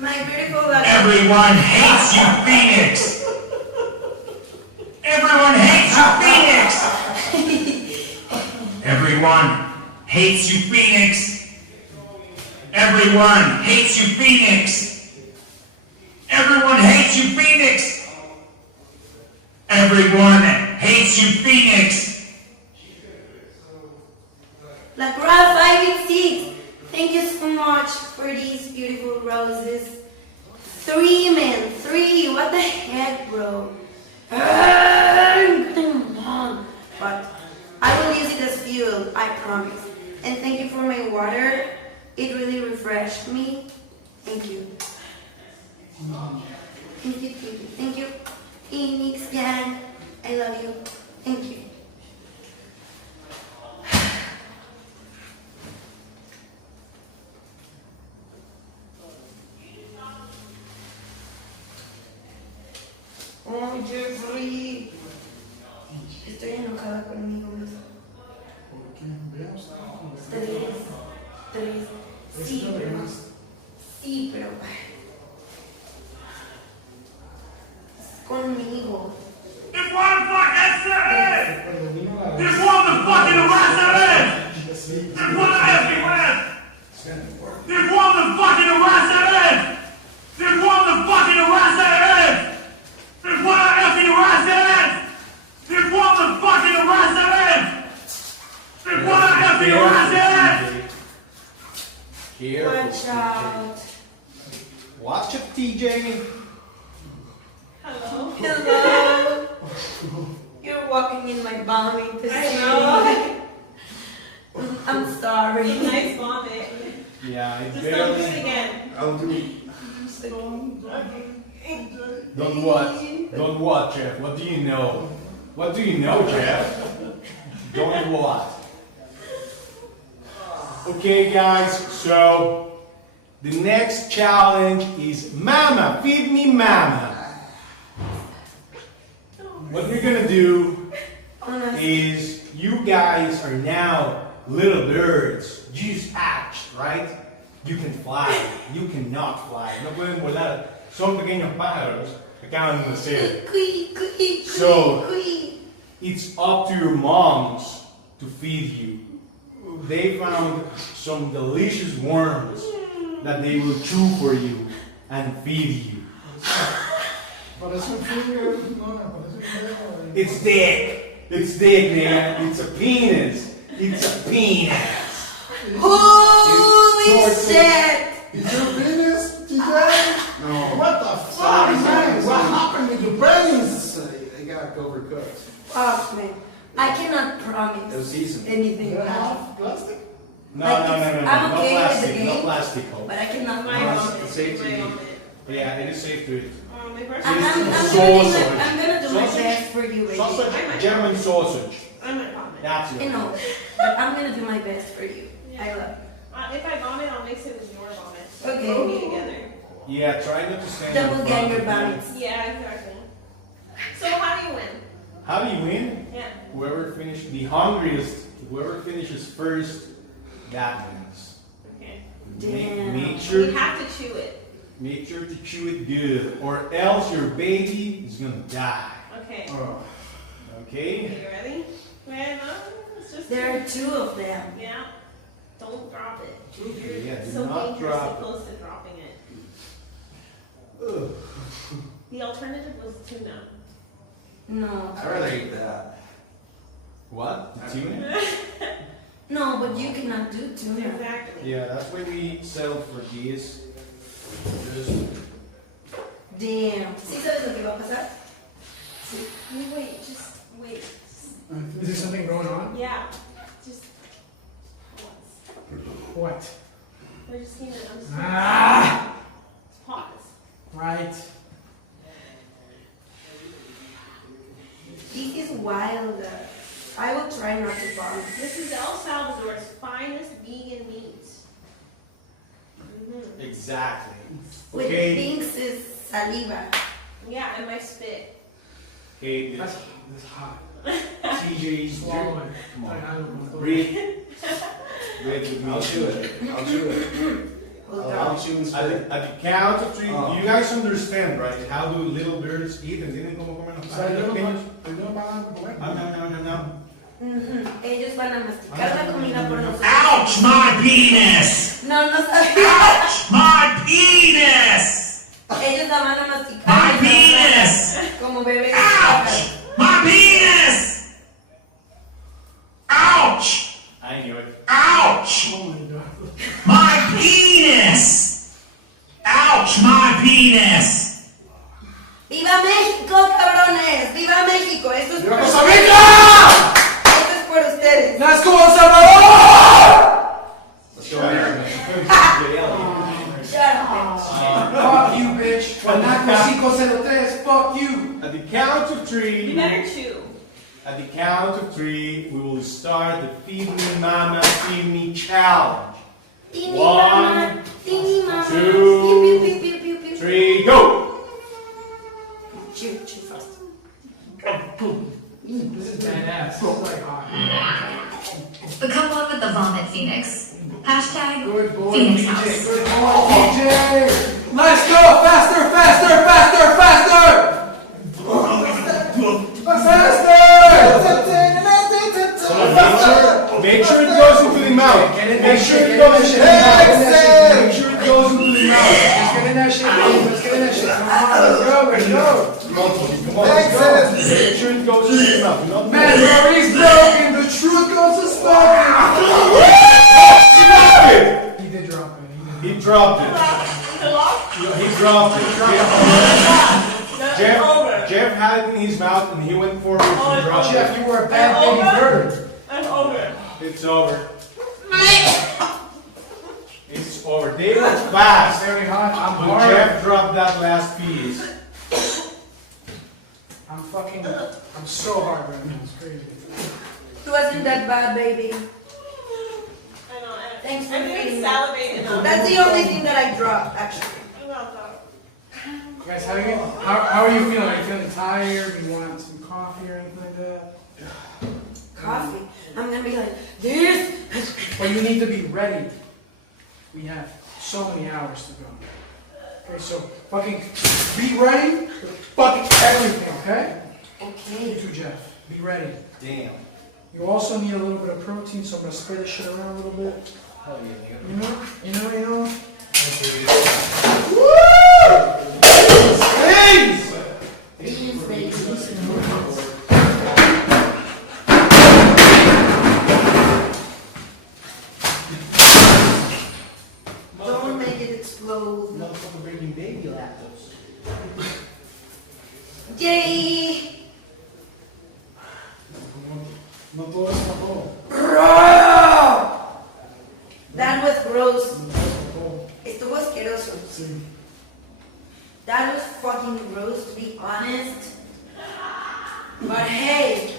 My beautiful love. Everyone hates you, Phoenix. Everyone hates you, Phoenix. Everyone hates you, Phoenix. Everyone hates you, Phoenix. Everyone hates you, Phoenix. Everyone hates you, Phoenix. La Croix 586. Thank you so much for these beautiful roses. 3 men, 3. What the heck, bro? But I will use it as fuel, I promise. And thank you for my water. It really refreshed me. Thank you. Thank you, thank you, thank you. Phoenix gang, I love you. Thank you. Oh, Jeffrey. Estoy enojada conmigo mismo. ¿Por qué? Veamos. 3. Sí, pero. Sí, pero. Conmigo. If one fucking said if one the fucking arrested if one asking when if one the fucking arrested if one the fucking arrested if one effing arrested if one the fucking arrested if one effing arrested. Watch out. Watch it, TJ. Hello. Hello. You're walking in my vomit. I know. I'm sorry. Nice vomit. Yeah, it's Just don't do it barely. again. I'll do it. Don't what? Don't what, Jeff? What do you know? What do you know, Jeff? Don't what? Okay, guys, so the next challenge is Mama, feed me Mama. What we're gonna do is you guys are now little birds. You just hatched, right? You can fly. You cannot fly. No pueden volar. Son pequeños pájaros que acaban de nacer. So, it's up to your moms to feed you. They found some delicious worms that they will chew for you and feed you. Parece un finger. No, parece un dedo. It's dick. It's dick, man. It's a penis. It's a penis. Holy shit! Is your penis, TJ? No. What the fuck, man? What happened with your brains? They got overcooked. Fuck, man. I cannot promise anything. Plastic? No, Like no, no, it's- no, no. I'm No okay with the plastic. game. No plastic. But I cannot My promise. vomit. safe to My eat. vomit. Yeah, it is safe to eat. My first I'm Sausage. gonna do my Sausage. best for you, baby. Sausage, German sausage. I might vomit. That's I it. know, but I'm gonna do my best for you. Yeah. I love If I vomit, I'll mix it with your vomit. Okay. We'll be together. Yeah, try not to stand you. in Double front gang of your me. balance. Yeah, exactly. So how do you win? How do you win? Yeah. Whoever finishes the hungriest, whoever finishes first, that wins. Okay. Damn. Make We sure, have to chew it. make sure to chew it good, or else your baby is gonna die. Okay. Oh. Okay? You ready? Well, no, it's just There are 2 of them. Yeah. Don't drop it. Okay, yeah, do So not dangerously drop it. close to dropping it. Ugh. The alternative was tuna. No. I'd rather eat that. What? The tuna? No, but you cannot do tuna. Exactly. Yeah, that's why we settled for these. Damn. ¿Sí sabes lo que va a pasar? Wait, just wait. Is there something going on? Yeah. Just pause. What? I just need to. I'm just Ah! Just pause. Right. This is wild. I will try not to vomit. This is El Salvador's finest vegan meat. Exactly. With Okay. Binks' saliva. Yeah, and my spit. Okay, That's hot. TJ, Swallow it. come on. on. Breathe. Breathe with me. I'll chew it. I'll chew it. Hold I'll on. chewing At spit. the count of 3, Oh. you guys understand, right? How do little birds eat? ¿Entienden cómo comen los pájaros pequeños? No. Ellos van a masticar la comida por nosotros. Ouch, my penis! No, no sabía. Ouch, my penis! Ellos la van a masticar. My penis! Como bebés. Ouch, my penis! Ouch! I knew it. Ouch! Oh my god. My penis! Ouch, my penis! ¡Viva México, cabrones! ¡Viva México! Esto es ¡Viva por Costa ustedes. Rica! Esto es por ustedes. ¡Let's go, El Salvador! Let's go there. Shut up. Fuck you, bitch. Guanaco 503, fuck you. At the count of You 3, better chew. at the count of 3, we will start the Feed Me Mama, Feed Me challenge. Tini 1, mama, tini mama. 2, Pew, pew, pew, pew, pew, pew. 3, go! Chew first. This is badass. This is like hot. Become one with the Vomit Phoenix. Hashtag Good boy, Phoenix DJ. House. Good boy, DJ. Let's go! Faster, faster, faster, faster! Make sure it goes into the mouth. Make sure it goes into the mouth. Make sure it goes into the mouth. Let's get in that shit, baby. Let's get in that shit. Come on, let's go, let's go. Come on, let's go. Make sure it goes into the mouth. Man, Maurice broken. The truth goes to spoken. He did drop it. He dropped it. He dropped it. Jeff had it in his mouth and he went forward and dropped Jeff, it. you were a bad baby bird. I'm over. It's over. It's over. They were fast. Very hot. I'm When hard. Jeff dropped that last piece. I'm so hard right now. It's crazy. It wasn't that bad, baby. I know. Thanks for I didn't feeding me. salivate enough. That's the only thing that I dropped, actually. Guys, how are you feeling? Are you feeling tired? Do you want some coffee or anything like that? Coffee. I'm gonna be like, this. But you need to be ready. We have so many hours to go. Okay, so fucking be ready for fucking everything, okay? You Okay. too, Jeff. Be ready. Damn. You also need a little bit of protein, so I'm gonna spray this shit around a little bit. Hell yeah, You know? These babies. Don't make it explode. Motherfucker bringing baby lactose. Yay! No todo es todo. That was gross. Estuvo asqueroso. Sí. That was fucking gross, to be honest. But hey,